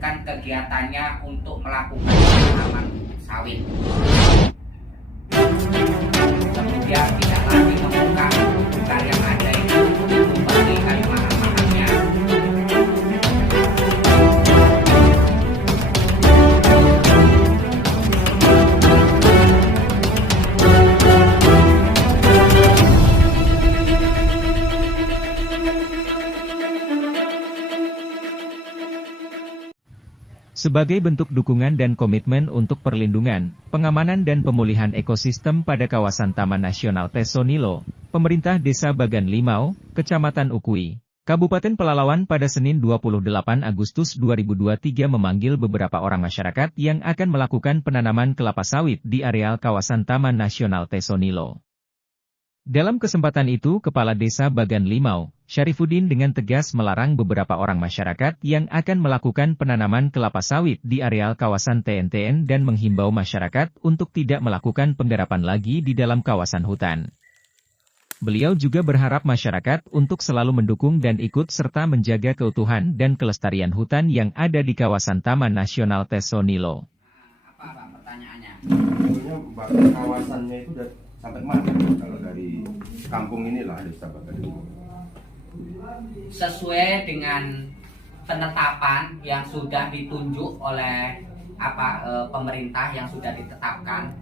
menerjunkan kegiatannya untuk melakukan penanaman sawit. Kemudian tidak lagi membuka bongkar yang ada itu memberikan lahan-lahannya. Sebagai bentuk dukungan dan komitmen untuk perlindungan, pengamanan dan pemulihan ekosistem pada kawasan Taman Nasional Tesonilo, pemerintah Desa Bagan Limau, Kecamatan Ukui, Kabupaten Pelalawan pada Senin 28 Agustus 2023 memanggil beberapa orang masyarakat yang akan melakukan penanaman kelapa sawit di areal kawasan Taman Nasional Tesonilo. Dalam kesempatan itu, Kepala Desa Bagan Limau, Syarifuddin dengan tegas melarang beberapa orang masyarakat yang akan melakukan penanaman kelapa sawit di areal kawasan TNTN dan menghimbau masyarakat untuk tidak melakukan penggarapan lagi di dalam kawasan hutan. Beliau juga berharap masyarakat untuk selalu mendukung dan ikut serta menjaga keutuhan dan kelestarian hutan yang ada di kawasan Taman Nasional Tesonilo. Apa Pak pertanyaannya? Sebenarnya batas kawasannya itu sampai mana kalau dari kampung inilah Desa Bagan Limau? Sesuai dengan penetapan yang sudah ditunjuk oleh pemerintah yang sudah ditetapkan,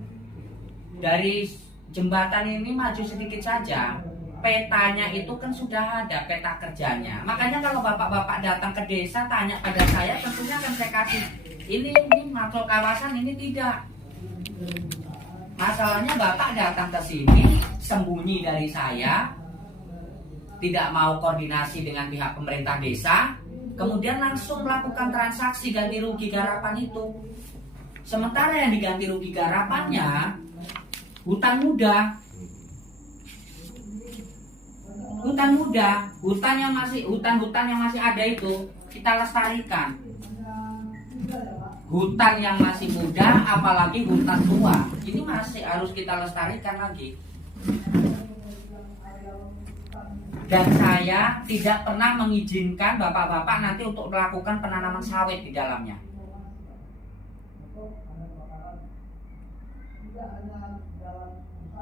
dari jembatan ini maju sedikit saja, petanya itu kan sudah ada peta kerjanya. Makanya kalau bapak-bapak datang ke desa tanya pada saya, tentunya akan saya kasih ini masuk kawasan, ini tidak. Masalahnya bapak datang ke sini sembunyi dari saya, tidak mau koordinasi dengan pihak pemerintah desa, kemudian langsung melakukan transaksi ganti rugi garapan itu. Sementara yang diganti rugi garapannya hutan muda. Hutan yang masih ada itu kita lestarikan. Hutan yang masih muda, apalagi hutan tua, ini masih harus kita lestarikan lagi. Dan saya tidak pernah mengizinkan bapak-bapak nanti untuk melakukan penanaman sawit di dalamnya.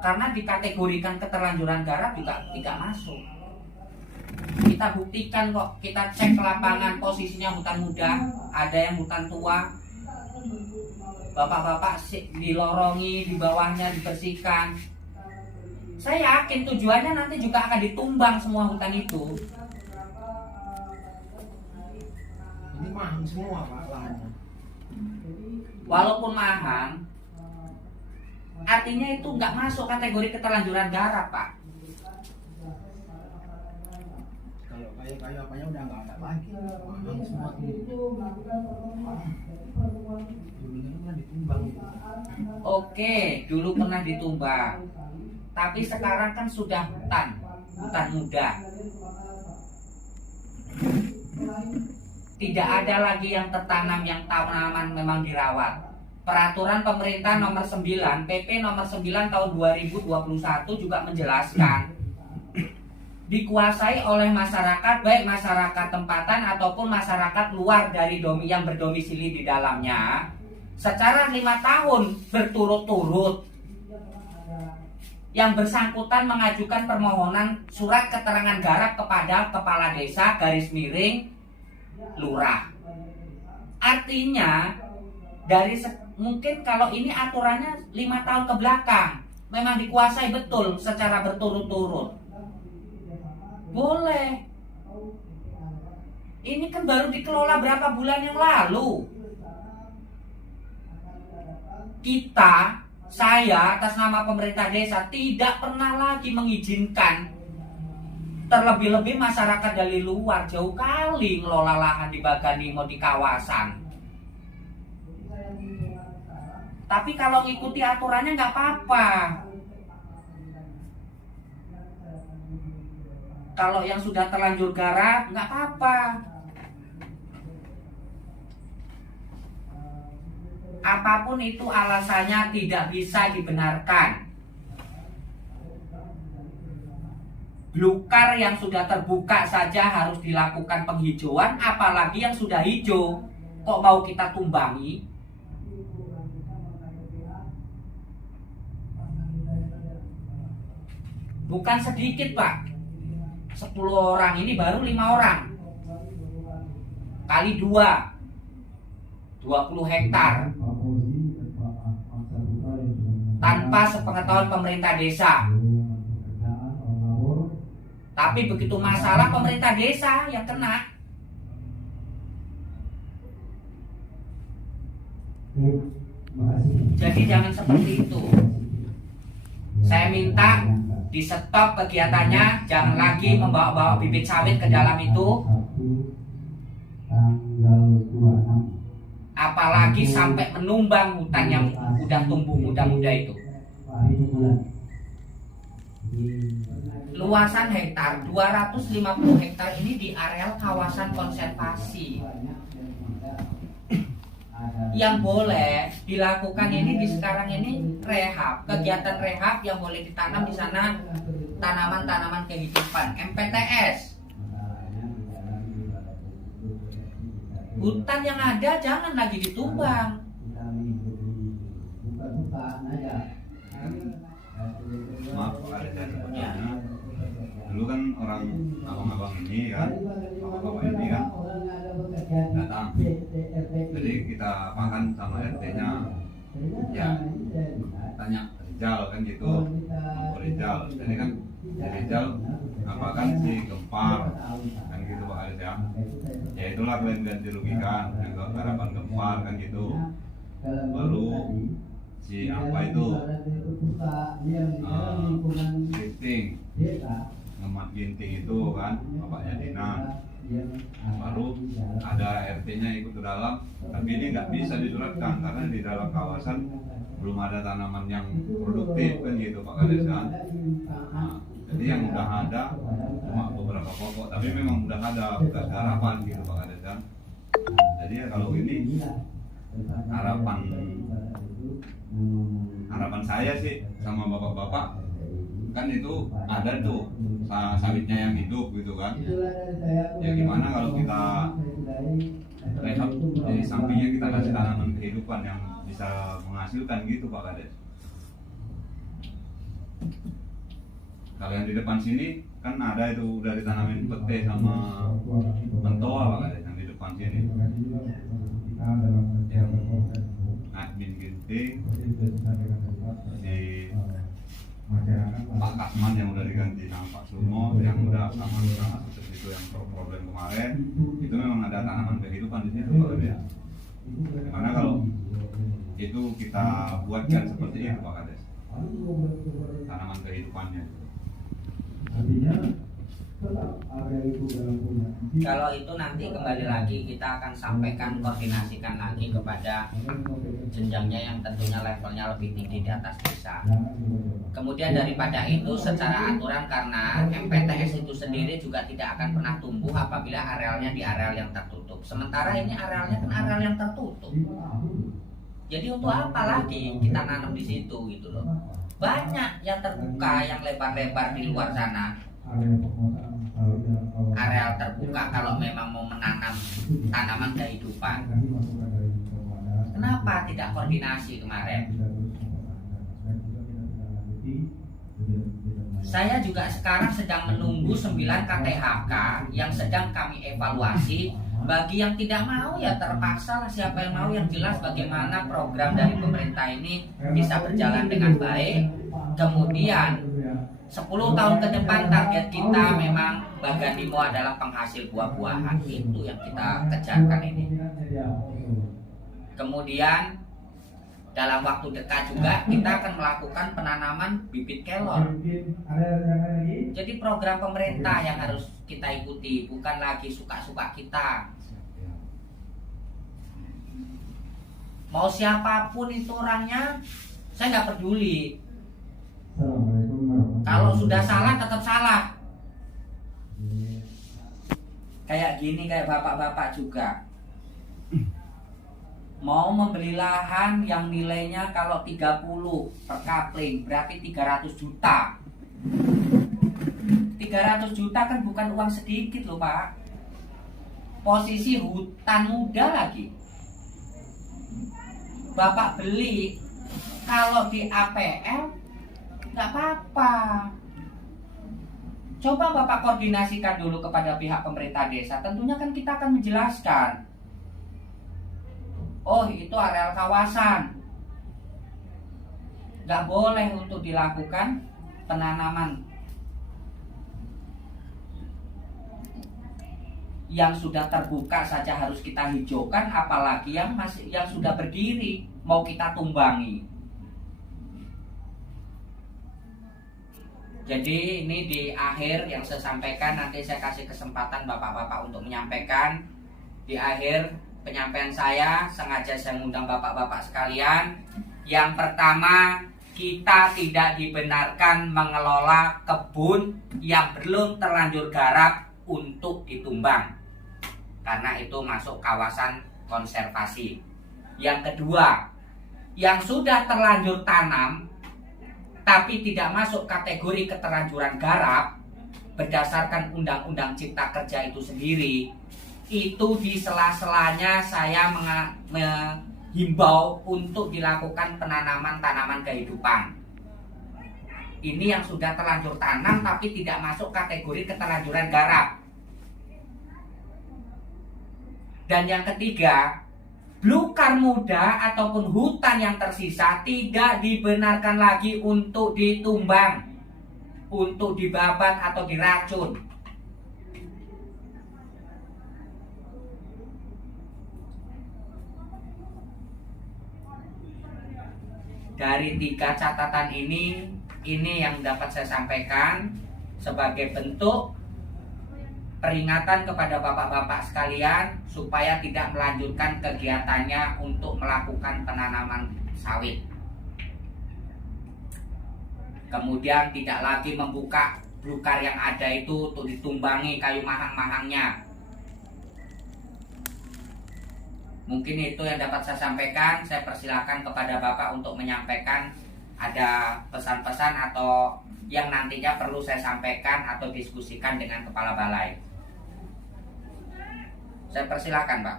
Karena dikategorikan keterlanjuran garap juga tidak masuk. Kita buktikan kok, kita cek ke lapangan posisinya hutan muda, ada yang hutan tua. Bapak-bapak dilorongi, di bawahnya dibersihkan. Saya yakin tujuannya nanti juga akan ditumbang semua hutan itu. Ini mahang semua Pak lahannya. Walaupun mahang, artinya itu nggak masuk kategori keterlanjuran garap, Pak. Kalau kayu-kayu apanya udah nggak ada lagi. Mahang semua tuh. Dulunya kan ditumbang gitu. Oke, dulu pernah ditumbang. Tapi sekarang kan sudah hutan muda. Tidak ada lagi yang tertanam, yang tanaman memang dirawat. Peraturan pemerintah nomor 9, PP nomor 9 tahun 2021 juga menjelaskan dikuasai oleh masyarakat, baik masyarakat tempatan ataupun masyarakat luar dari yang berdomisili di dalamnya, secara 5 tahun berturut-turut yang bersangkutan mengajukan permohonan surat keterangan garap kepada kepala desa / lurah. Artinya mungkin kalau ini aturannya 5 tahun ke belakang memang dikuasai betul secara berturut-turut. Boleh. Ini kan baru dikelola berapa bulan yang lalu. Saya atas nama pemerintah desa tidak pernah lagi mengizinkan terlebih-lebih masyarakat dari luar jauh kali ngelola lahan di Bagan Limau di kawasan. Tapi kalau ngikuti aturannya nggak apa-apa. Kalau yang sudah terlanjur garap nggak apa-apa. Apapun itu alasannya tidak bisa dibenarkan. Belukar yang sudah terbuka saja harus dilakukan penghijauan, apalagi yang sudah hijau. kok mau kita tumbangi? Bukan sedikit Pak, 10 orang ini baru 5 orang kali 2, 20 hektar tanpa sepengetahuan pemerintah desa. Tapi begitu masalah, pemerintah desa yang kena. Jadi jangan seperti itu. Saya minta di stop kegiatannya, jangan lagi membawa-bawa bibit sawit ke dalam itu. Apalagi sampai menumbang hutan yang udah tumbuh muda-muda itu. Luasan hektar 250 hektar ini di areal kawasan konservasi. Yang boleh dilakukan ini di sekarang ini rehab, kegiatan rehab yang boleh ditanam di sana tanaman-tanaman kehidupan, MPTS. Hutan yang ada jangan lagi ditumbang. Maaf Pak Kades, saya sebutnya. Dulu kan orang abang-abang ini kan, bapak-bapak ini kan datang. Jadi kita makan sama RT-nya, ya tanya Rizal kan gitu, Pak Rizal. Jadi kan Rizal apa kan si Gempar kan gitu Pak Kades ya. Ya itulah klaim ganti rugikan, harapan Gempar kan gitu. Lalu si apa itu ginting ngemat ginting itu kan bapaknya Dinan, baru ada RT-nya ikut ke dalam, tapi ini nggak bisa disuratkan karena di dalam kawasan belum ada tanaman yang produktif kan gitu Pak Kades kan. Nah, jadi yang udah ada cuma beberapa pokok, tapi memang udah ada bekas harapan gitu Pak Kades kan. Jadi ya kalau ini harapan saya sih sama bapak-bapak kan itu ada tuh sawitnya yang hidup gitu kan. Ya gimana kalau kita rehab di sampingnya kita kasih tanaman kehidupan yang bisa menghasilkan gitu Pak Kades. Kalau yang di depan sini kan ada itu udah ditanamin pete sama mentoa Pak Kades yang di depan sini. Yang admin ginting si Pak Kasman yang udah diganti sama Pak Sumo, yang udah sama itu yang problem kemarin, itu memang ada tanaman kehidupan di situ Pak Kades. Gimana kalau itu kita buatkan seperti itu Pak Kades, tanaman kehidupannya. Kalau itu nanti kembali lagi kita akan sampaikan, koordinasikan lagi kepada jenjangnya yang tentunya levelnya lebih tinggi di atas desa. Kemudian daripada itu secara aturan, karena MPTS itu sendiri juga tidak akan pernah tumbuh apabila arealnya di areal yang tertutup. Sementara ini arealnya kan areal yang tertutup. Jadi untuk apa lagi kita nanam di situ gitu loh. Banyak yang terbuka, yang lebar-lebar di luar sana. Areal terbuka kalau memang mau menanam tanaman kehidupan. Kenapa tidak koordinasi kemarin? Saya juga sekarang sedang menunggu 9 KTHK yang sedang kami evaluasi. Bagi yang tidak mau ya terpaksa lah, siapa yang mau, yang jelas bagaimana program dari pemerintah ini bisa berjalan dengan baik. Kemudian 10 tahun ke depan target kita memang Baganimo adalah penghasil buah-buahan, itu yang kita kejarkan ini. Kemudian dalam waktu dekat juga kita akan melakukan penanaman bibit kelor. Jadi program pemerintah yang harus kita ikuti, bukan lagi suka-suka kita. Mau siapapun itu orangnya, saya nggak peduli. Kalau sudah salah tetap salah. Kayak gini, kayak bapak-bapak juga mau membeli lahan yang nilainya kalau 30 per kapling berarti 300 juta. 300 juta kan bukan uang sedikit loh Pak. Posisi hutan muda lagi. Bapak beli. Kalau di APL nggak apa-apa. Coba Bapak koordinasikan dulu kepada pihak pemerintah desa. Tentunya kan kita akan menjelaskan. Oh, itu areal kawasan. Nggak boleh untuk dilakukan penanaman yang sudah terbuka saja harus kita hijaukan, apalagi yang sudah berdiri mau kita tumbangi. Jadi ini di akhir yang saya sampaikan, nanti saya kasih kesempatan bapak-bapak untuk menyampaikan. Di akhir penyampaian saya sengaja saya mengundang bapak-bapak sekalian. Yang pertama, kita tidak dibenarkan mengelola kebun yang belum terlanjur garap untuk ditumbang, karena itu masuk kawasan konservasi. Yang kedua, yang sudah terlanjur tanam tapi tidak masuk kategori keterlanjuran garap berdasarkan Undang-Undang Cipta Kerja itu sendiri, itu di sela-selanya saya menghimbau untuk dilakukan penanaman tanaman kehidupan. Ini yang sudah terlanjur tanam tapi tidak masuk kategori keterlanjuran garap. Dan yang ketiga, belukar muda ataupun hutan yang tersisa tidak dibenarkan lagi untuk ditumbang, untuk dibabat atau diracun. Dari 3 catatan ini yang dapat saya sampaikan sebagai bentuk peringatan kepada bapak-bapak sekalian supaya tidak melanjutkan kegiatannya untuk melakukan penanaman sawit. Kemudian tidak lagi membuka belukar yang ada itu untuk ditumbangi kayu mahang-mahangnya. Mungkin itu yang dapat saya sampaikan. Saya persilakan kepada bapak untuk menyampaikan ada pesan-pesan atau yang nantinya perlu saya sampaikan atau diskusikan dengan kepala balai. Saya persilakan, Pak.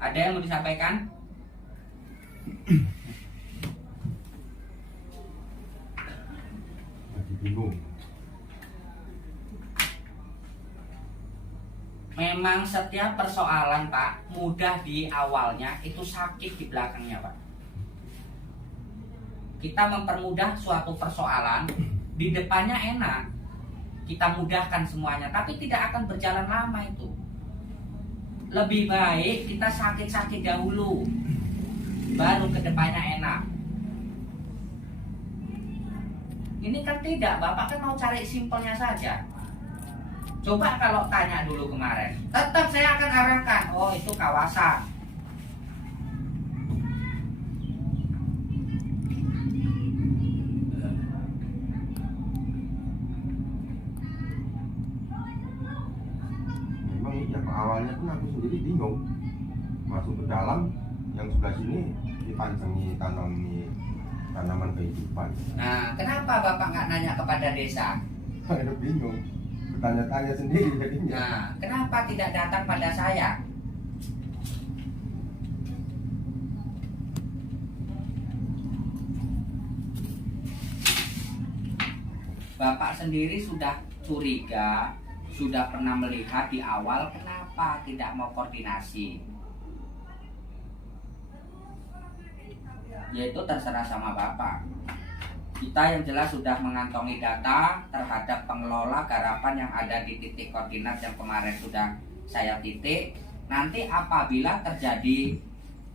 Ada yang mau disampaikan? Masih bingung. Memang setiap persoalan, Pak, mudah di awalnya, itu sakit di belakangnya, Pak. Kita mempermudah suatu persoalan, di depannya enak. Kita mudahkan semuanya, tapi tidak akan berjalan lama itu. Lebih baik kita sakit-sakit dahulu, baru kedepannya enak. Ini kan tidak, Bapak kan mau cari simpelnya saja. Coba kalau tanya dulu kemarin, tetap saya akan arahkan, oh itu kawasan. Awalnya pun aku sendiri bingung masuk ke dalam, yang sebelah sini dipancangi tanaman kehidupan. Nah, kenapa Bapak nggak nanya kepada desa? Ada bingung, bertanya-tanya sendiri jadinya. Nah, kenapa tidak datang pada saya? Bapak sendiri sudah curiga, sudah pernah melihat di awal, kenapa tidak mau koordinasi? Yaitu terserah sama Bapak. Kita yang jelas sudah mengantongi data terhadap pengelola garapan yang ada di titik koordinat yang kemarin sudah saya titik. Nanti apabila terjadi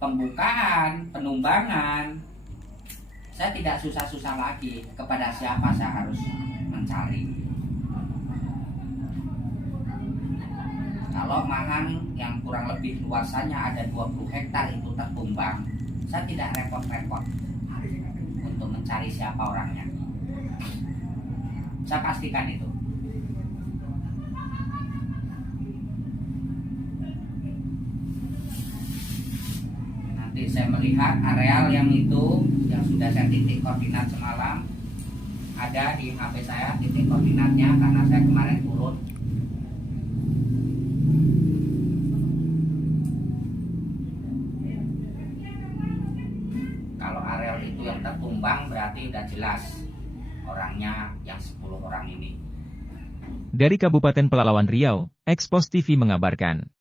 pembukaan, penumbangan, saya tidak susah-susah lagi kepada siapa saya harus mencari. Kalau mahang yang kurang lebih luasannya ada 20 hektar itu tertumbang, saya tidak repot-repot untuk mencari siapa orangnya. Saya pastikan itu. Nanti saya melihat areal yang itu yang sudah saya titik koordinat semalam, ada di HP saya titik koordinatnya karena saya kemarin turun. itu yang tertumbang berarti udah jelas orangnya yang 10 orang ini. Dari Kabupaten Pelalawan Riau, Expos TV mengabarkan.